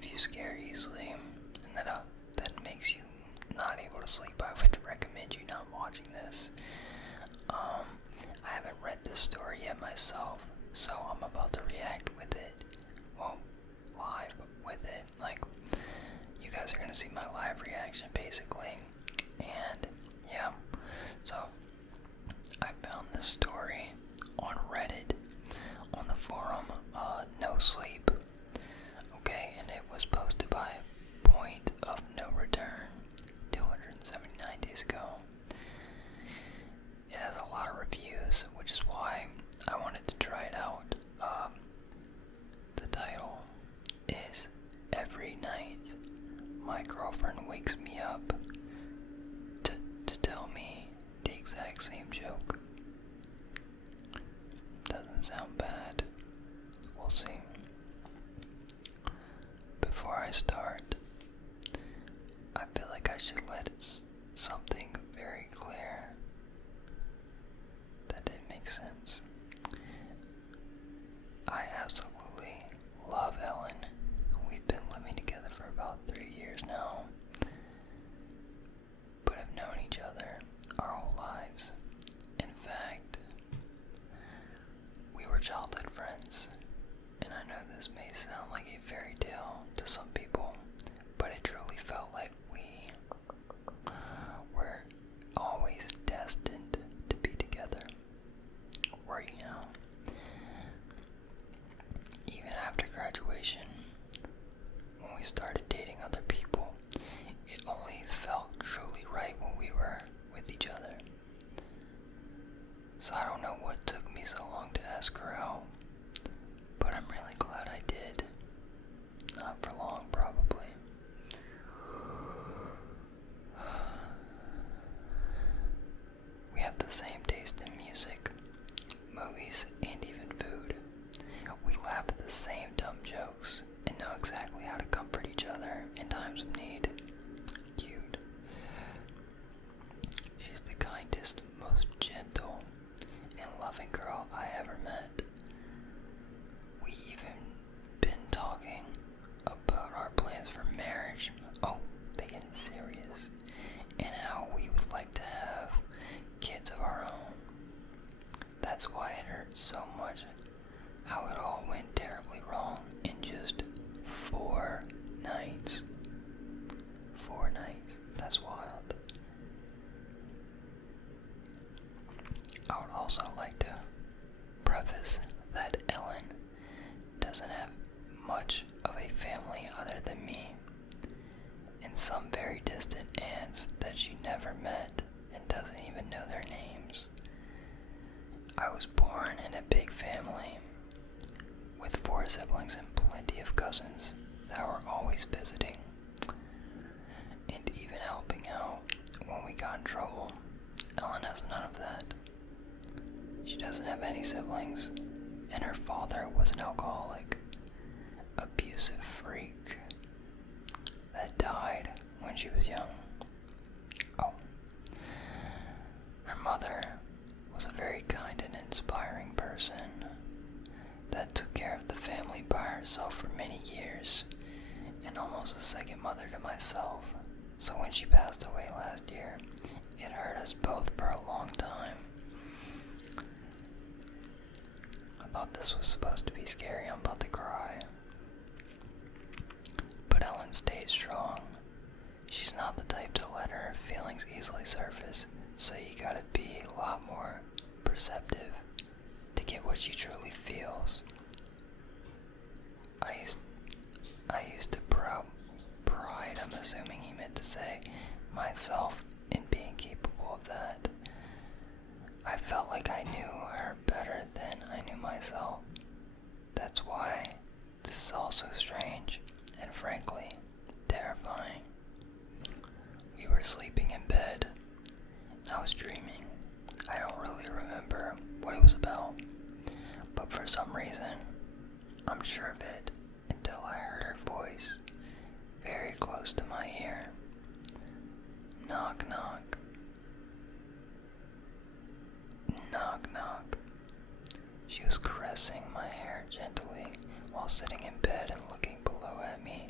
if you scare easily and that makes you not able to sleep, I would recommend you not watching this. I haven't read this story yet myself, so I'm about to react with it. Well, live with it. Like, you guys are gonna see my live reaction basically. And yeah, so I found this story on Reddit on the forum No Sleep. Okay, and it was posted by Point of No Return 279 days ago. It has a lot of reviews, which is why I wanted to try it out. The title is Every Night My Girlfriend Wakes Me Up to tell me the exact same joke. Doesn't sound bad. We'll see. Before I start, I feel like I should let something very clear that didn't make sense. I absolutely love Ellen. We've been living together for about 3 years now, but have known each other our whole lives. In fact, we were childhood friends, and I know this may sound like a fairy tale to some people, but it truly felt like we were always destined to be together. Were you now? Even after graduation, when we started dating other people, it only felt truly right when we were with each other. So I don't know what took me so long to ask her out, but I'm really glad I did. Not for long, probably. We have the same taste in music, movies, and even food. We laugh at the same dumb jokes and know exactly how to comfort each other in times of need. Cute. She's the kindest, most gentle, and loving girl I ever met. We even been talking about our plans for marriage. Oh, they getting serious. And how we would like to have kids of our own. That's why it hurt so much how it all went terribly wrong in just 4 nights. 4 nights. That's wild. I would also like to preface that Ellen doesn't have much of a family other than me, and some very distant aunts that she never met and doesn't even know their names. I was born in a big family with 4 siblings and plenty of cousins that were always visiting and even helping out when we got in trouble. Ellen has none of that. She doesn't have any siblings, and her father was an alcoholic, abusive freak that died when she was young. Oh. Her mother was a very kind and inspiring person that took care of the family by herself for many years, and almost a second mother to myself. So when she passed away last year, it hurt us both for a long time. I thought this was supposed to be scary. I'm about to cry. But Ellen stayed strong. She's not the type to let her feelings easily surface, so you gotta be a lot more perceptive to get what she truly feels. I used to pride, I'm assuming he meant to say, myself in being capable of that. I felt like I knew her better than I knew myself. That's why this is all so strange and frankly terrifying. We were sleeping in bed and I was dreaming. I don't really remember what it was about, but for some reason I'm sure of it until I heard her voice very close to my ear. Knock, knock. Knock, knock. She She was caressing my hair gently while sitting in bed and looking below at me.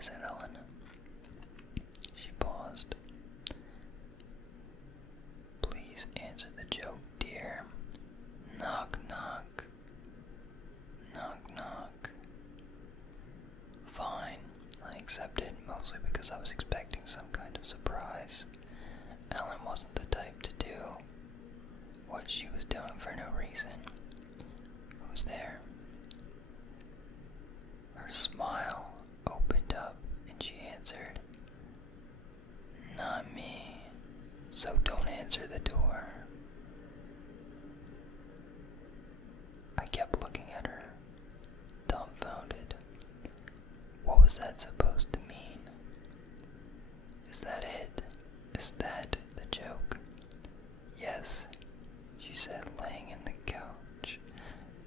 is it, Ellen? She paused. Please answer the joke, dear. Knock, knock. Knock, knock. Fine, I accepted, mostly because I was expecting some kind of surprise. Ellen wasn't the type to do what she was doing for no reason. Who's there? Her smile opened up and she answered, Not me, so don't answer the door. I kept looking at her, dumbfounded. What was that supposed to mean? Is that it? Is that the joke? Yes, she said, laying in the couch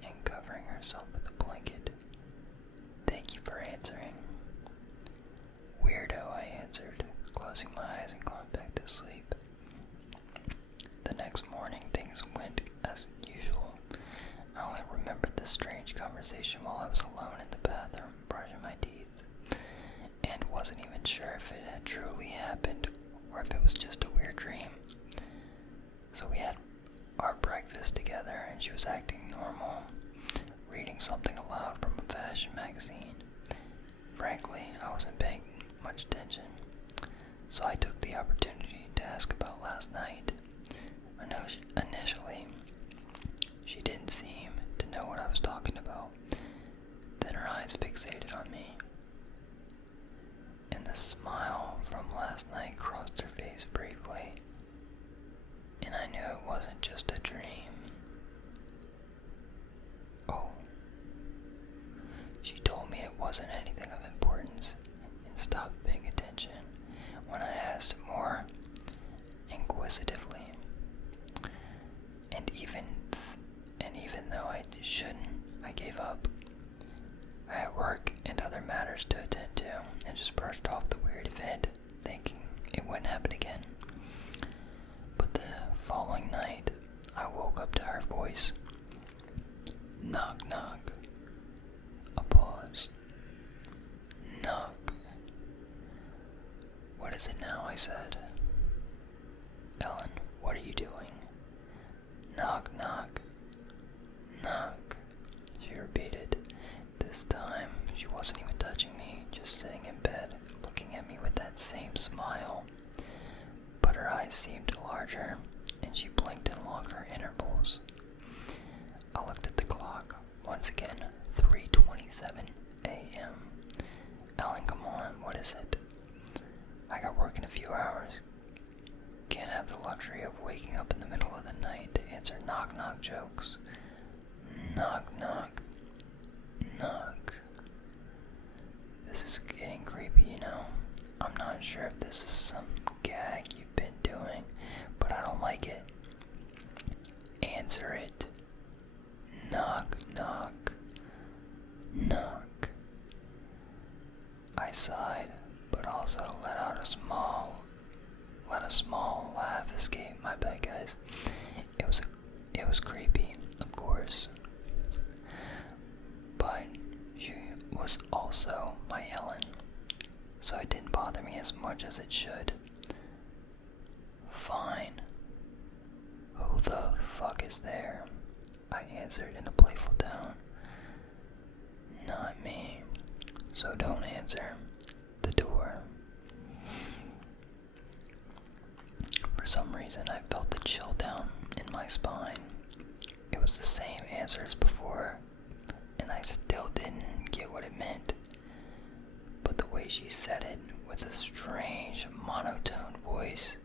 and covering herself with a blanket. Thank you for answering. Weirdo, I answered, closing my eyes and going back to sleep. The next morning, things went as usual. I only remembered the strange conversation while I was alone in the bathroom, brushing my teeth, and wasn't even sure if it had truly happened or if it was just a weird dream. So we had our breakfast together, and she was acting normal, reading something aloud from a fashion magazine. Frankly, I wasn't paying much attention, so I took the opportunity to ask about last night. Initially, she didn't seem to know what I was talking about. Then her eyes fixated on me, and the smile from last night crossed her face briefly, and I knew it wasn't just a dream. Oh. She told me it wasn't anything of importance and stopped paying attention when I asked more inquisitively. And even though I shouldn't, I gave up. I had work and other matters to attend to and just brushed off the weird event, thinking it wouldn't happen again. But the following night, I woke up to her voice. Knock, knock. A pause. Knock. What is it now? I said. Ellen, what are you doing? Knock, knock. Knock. She repeated. This time, she wasn't even touching me, just sitting in bed, looking at me with that same smile. But her eyes seemed larger, and she blinked in longer intervals. I looked at the clock. Once again, 3:27 a.m. Ellen, come on, what is it? I got work in a few hours. Can't have the luxury of waking up in the middle of the night to answer knock-knock jokes. Knock, knock. Knock. This is getting creepy, you know. I'm not sure if this is some gag you've been doing, but I don't like it. Answer it. Knock, knock. Knock. I sighed, but also let a small laugh escape. My bad, guys. It was creepy, of course. But she was also my Ellen, so it didn't bother me as much as it should. Fine. Who the fuck is there? I answered in a playful tone. Not me, so don't answer the door. For some reason, I felt a chill down in my spine. It was the same answer as before, and I still didn't get what it meant. But the way she said it, with a strange, monotone voice,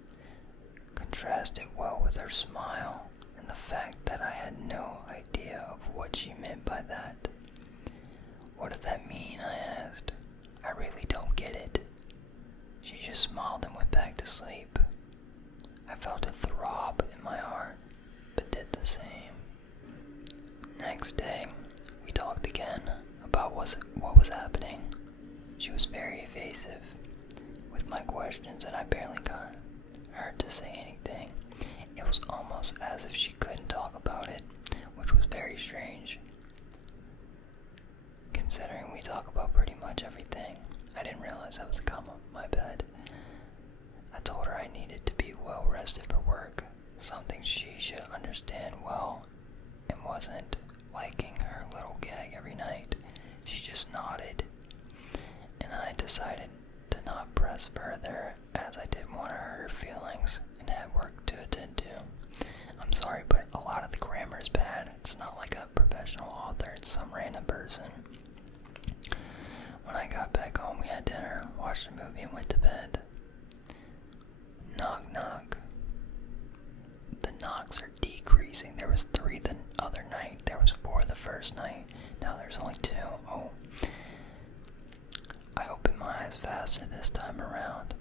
contrasted well with her smile and the fact that I had no idea of what she meant by that. What does that mean? I asked. I really don't get it. She just smiled and went back to sleep. I felt a throb in my heart, but did the same. Next day, we talked again about what was happening. She was very evasive with my questions, and I barely got her to say anything. It was almost as if she couldn't talk about it, which was very strange. Considering we talk about pretty much everything, I didn't realize that was a comma. My bad. I told her I needed to be well rested for work, something she should understand well, and wasn't liking her little gag every night. She just nodded, and I decided to not press further as I didn't want to hurt her feelings and had work to attend to. I'm sorry, but a lot of the grammar is bad. It's not like a professional author, it's some random person. When I got back home, we had dinner, watched a movie, and went to bed. Knock, knock. The knocks are decreasing. There was 3 the other night. There was 4 the first night. Now there's only 2. Oh. I opened my eyes faster this time around.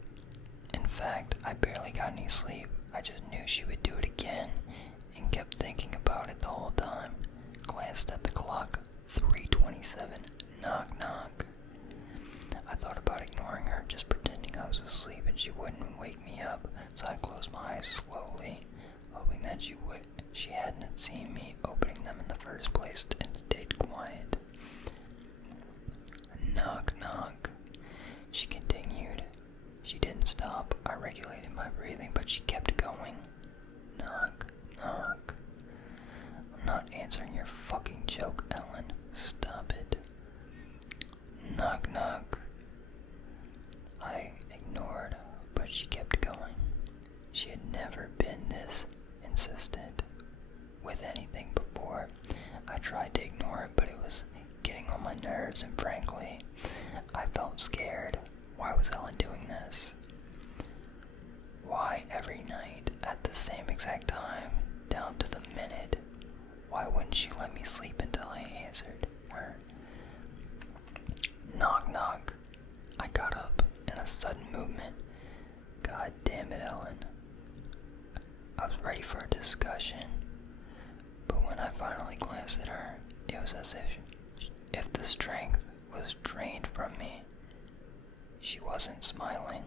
In fact, I barely got any sleep. I just knew she would do it again and kept thinking about it the whole time. Glanced at the clock. 3:27. Knock, knock. I thought about ignoring her, just pretending I was asleep and she wouldn't wake me up, so I closed my eyes slowly, hoping that she hadn't seen me opening them in the first place and stayed quiet. Knock, knock. She continued. She didn't stop. I regulated my breathing, but she kept going. Knock, knock. I'm not answering your fucking joke, Ellen. Stop it. Knock, knock. I ignored, but she kept going. She had never been this insistent with anything before. I tried to ignore it, but it was getting on my nerves, and frankly, I felt scared. Why was Ellen doing this? Why every night at the same exact time, down to the minute? Why wouldn't she let me sleep until I answered her? Knock, knock. I got up in a sudden movement. God damn it, Ellen. I was ready for a discussion, but when I finally glanced at her, it was as if the strength was drained from me. She wasn't smiling.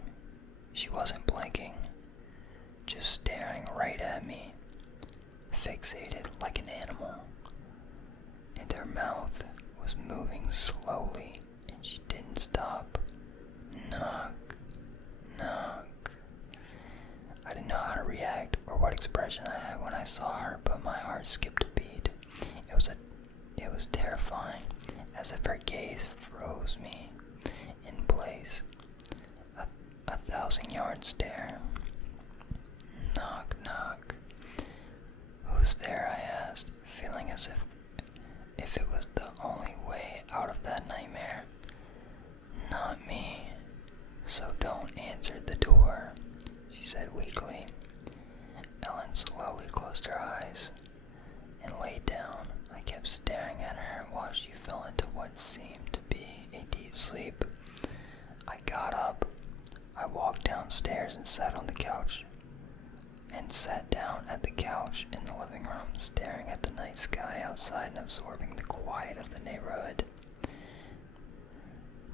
She wasn't blinking. Just staring right at me, fixated like an animal. And her mouth was moving slowly, and she didn't stop. Knock, knock. I didn't know how to react or what expression I had when I saw her, but my heart skipped a beat. It was terrifying, as if her gaze froze me in place. A 1,000-yard stare. Knock, knock. Who's there? I asked, feeling as if it was the only way out of that nightmare. Not me. So don't answer the door, she said weakly. Ellen slowly closed her eyes and laid down. I kept staring at her while she fell into what seemed to be a deep sleep. I got up. I walked downstairs and sat down at the couch in the living room, staring at the night sky outside and absorbing the quiet of the neighborhood.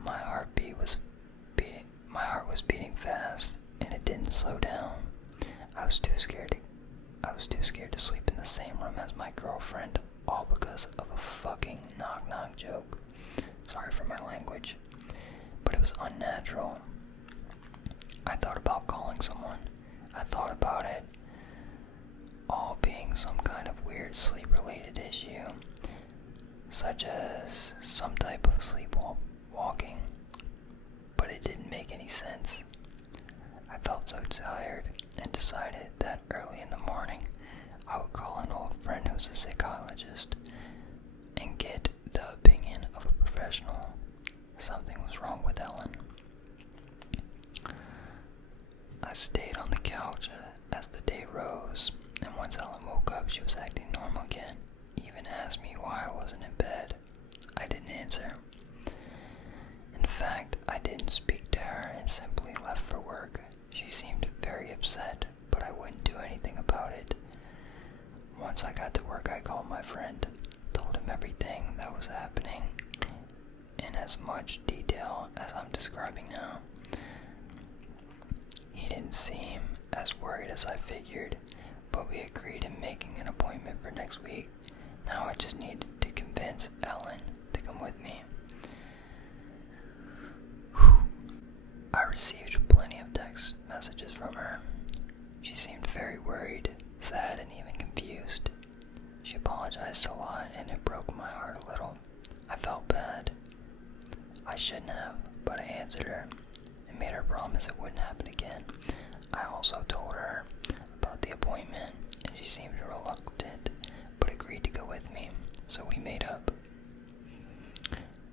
My heart was beating fast, and it didn't slow down. I was too scared to sleep in the same room as my girlfriend, all because of a fucking knock-knock joke. Sorry for my language, but it was unnatural. I thought about calling someone. I thought about it all being some kind of weird sleep-related issue, such as some type of sleepwalking, but it didn't make any sense. I felt so tired and decided that early in the morning I would call an old friend who's a psychologist and get the opinion of a professional. Something was wrong with Ellen. I stayed on the couch as the day rose, and once Ellen woke up, she was acting normal again. Even asked me why I wasn't in bed. I didn't answer. In fact, I didn't speak to her and simply left for work. She seemed very upset, but I wouldn't do anything about it. Once I got to work, I called my friend, told him everything that was happening in as much detail as I'm describing now. He didn't seem as worried as I figured, but we agreed in making an appointment for next week. Now I just needed to convince Ellen to come with me. Whew. received plenty of text messages from her. She seemed very worried, sad, and even confused. She apologized a lot, and it broke my heart a little. I felt bad. I shouldn't have, but I answered her and made her promise it wouldn't happen again. I also told her about the appointment, and she seemed reluctant, but agreed to go with me, so we made up.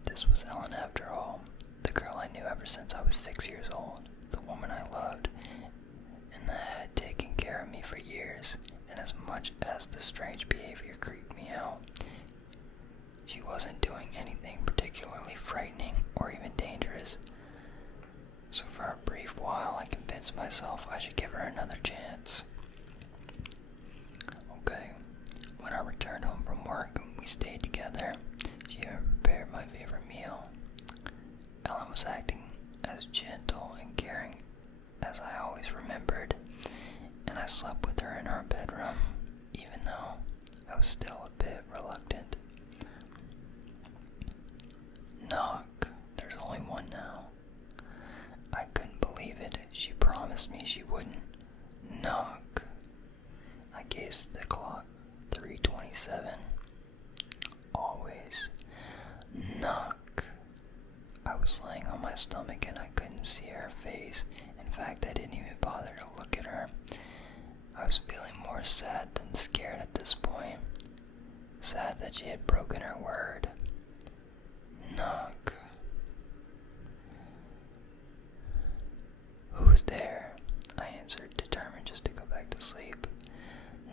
This was Ellen after all, the girl I knew ever since I was 6 years old, the woman I loved, and that had taken care of me for years, and as much as the strange behavior creeped me out, she wasn't doing anything particularly frightening or even dangerous. So for a brief while, I convinced myself I should give her another chance. Okay, when I returned home from work, we stayed together. She even prepared my favorite meal. Ellen was acting as gentle and caring as I always remembered, and I slept with her in our bedroom, even though I was still a bit reluctant. Knock. There's only one now. I couldn't believe it. She promised me she wouldn't. Knock. I gazed at the clock. 3:27. Always. Knock. I was laying on my stomach and I couldn't see her face. In fact, I didn't even bother to look at her. I was feeling more sad than scared at this point. Sad that she had broken her word. Knock. Who's there? I answered, determined just to go back to sleep.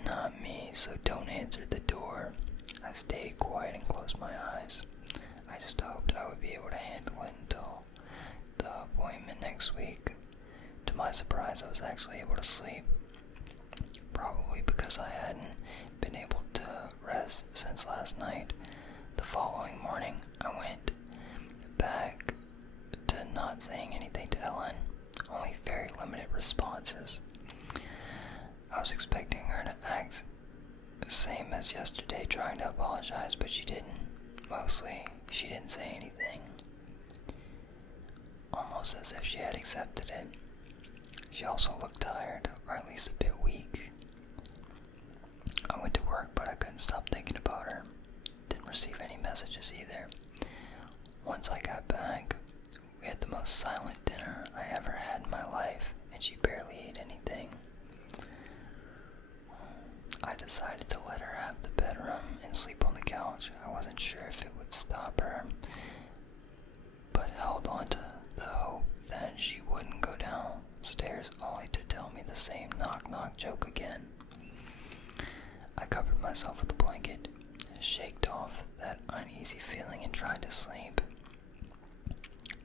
Not me, so don't answer the door. I stayed quiet and closed my eyes. I just hoped I would be able to handle it until the appointment next week. To my surprise, I was actually able to sleep. Probably because I hadn't been able to rest since last night. The following morning, I went back to not saying anything to Ellen, only very limited responses. I was expecting her to act the same as yesterday, trying to apologize, but she didn't. Mostly, she didn't say anything. Almost as if she had accepted it. She also looked tired, or at least a bit weak. I went to work, but I couldn't stop thinking about her. Didn't receive any messages either. Once I got back, we had the most silent dinner I ever had in my life, and she barely ate anything. I decided to let her have the bedroom and sleep on the couch. I wasn't sure if it would stop her, but held on to the hope that she wouldn't go downstairs only to tell me the same knock-knock joke again. I covered myself with a blanket, shaked off that uneasy feeling, and tried to sleep.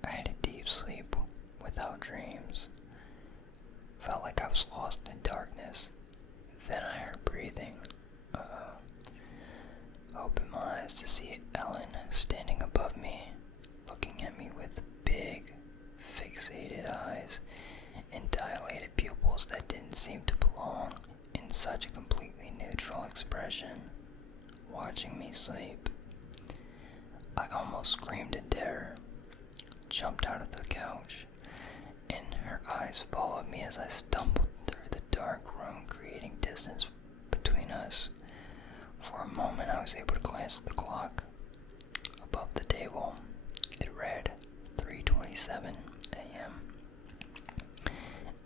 I had a deep sleep without dreams. Felt like I was lost in darkness. Then I heard breathing. Opened my eyes to see Ellen standing above me, looking at me with big, fixated eyes and dilated pupils that didn't seem to belong in such a completely neutral expression, watching me sleep. I almost screamed in terror, jumped out of the couch, and her eyes followed me as I stumbled through the dark room, creating distance between us. For a moment, I was able to glance at the clock above the table. It read 3:27 a.m.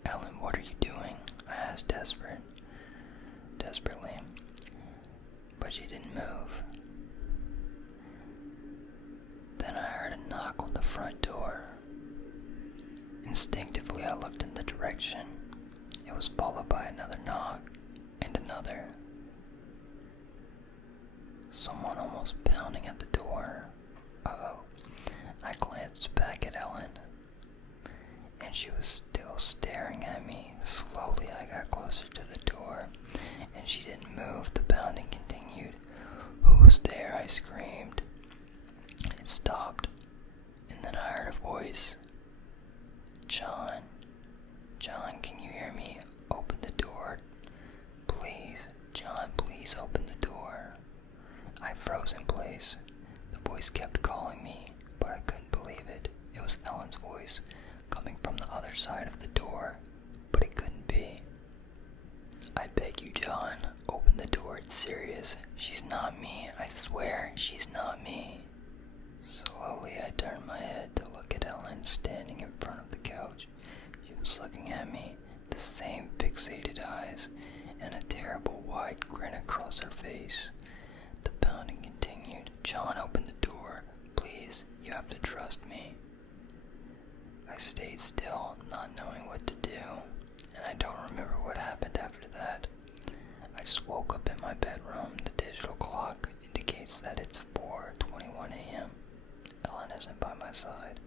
Ellen, what are you doing? I asked desperately, but she didn't move. Then I heard a knock on the front door. Instinctively, I looked in the direction. It was followed by another knock and another. Someone almost pounding at the door. Uh-oh. I glanced back at Ellen, and she was still staring at me. Slowly, I got closer to the door, and she didn't move. The pounding continued. Who's there? I screamed. It stopped, and then I heard a voice. John, can you hear me? Open the door. Please, John, please open the door. I froze in place. The voice kept calling me, but I couldn't believe it. It was Ellen's voice, coming from the other side of the door, but it couldn't be. "I beg you, John, open the door, it's serious. She's not me, I swear, she's not me." Slowly I turned my head to look at Ellen standing in front of the couch. She was looking at me, the same fixated eyes, and a terrible wide grin across her face. The pounding continued. "John, open the door. Please, you have to trust me." I stayed still, not knowing what to do, and I don't remember what happened after that. I just woke up in my bedroom. The digital clock indicates that it's 4:21 a.m. Ellen isn't by my side.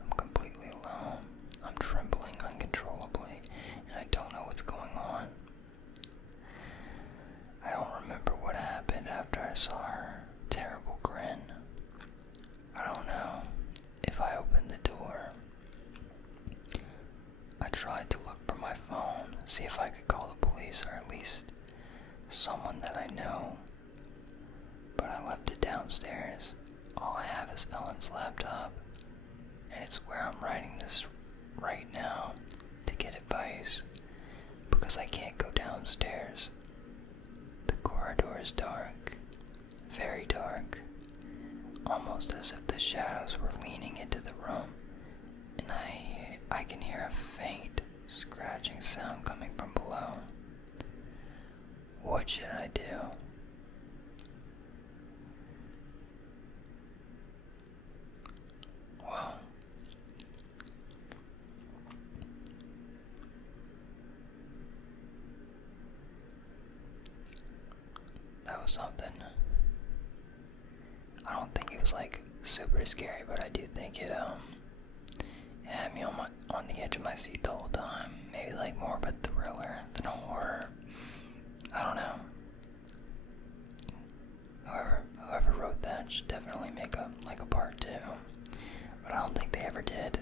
I'm completely alone. I'm trembling uncontrollably, and I don't know what's going on. I don't remember what happened after I saw her terrible grin. I don't know if I opened the door. I tried to look for my phone, see if I could call the police or at least someone that I know, but I left it downstairs. All I have is Ellen's laptop, and it's where I'm writing this right now to get advice, because I can't go downstairs. The corridor is dark, very dark, almost as if the shadows were leaning into the room, and I can hear a faint scratching sound coming from below. What should I do? Well, that was something. I don't think it was like super scary, but I do think it had me on the edge of my seat the whole time. Maybe like more of a thriller than a horror. I don't know. Whoever wrote that should definitely make a part 2. But I don't think they ever did.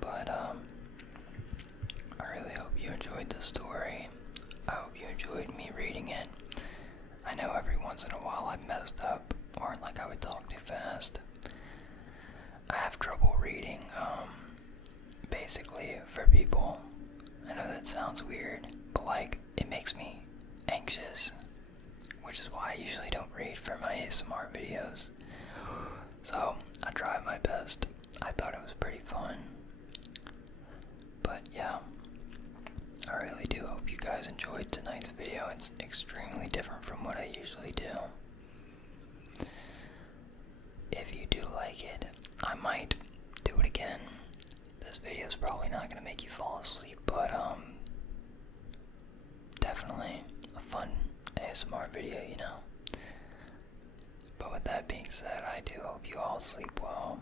But I really hope you enjoyed the story. I hope you enjoyed me reading it. I know every once in a while I messed up, or like I would talk too fast. I have trouble reading, basically, for people. I know that sounds weird, but like, it makes me anxious, which is why I usually don't read for my ASMR videos. So, I tried my best. I thought it was pretty fun. But yeah, I really do hope you guys enjoyed tonight's video. It's extremely different from what I usually do. If you do like it, I might do it again. This video is probably not going to make you fall asleep, but definitely a fun ASMR video, you know. But with that being said, I do hope you all sleep well.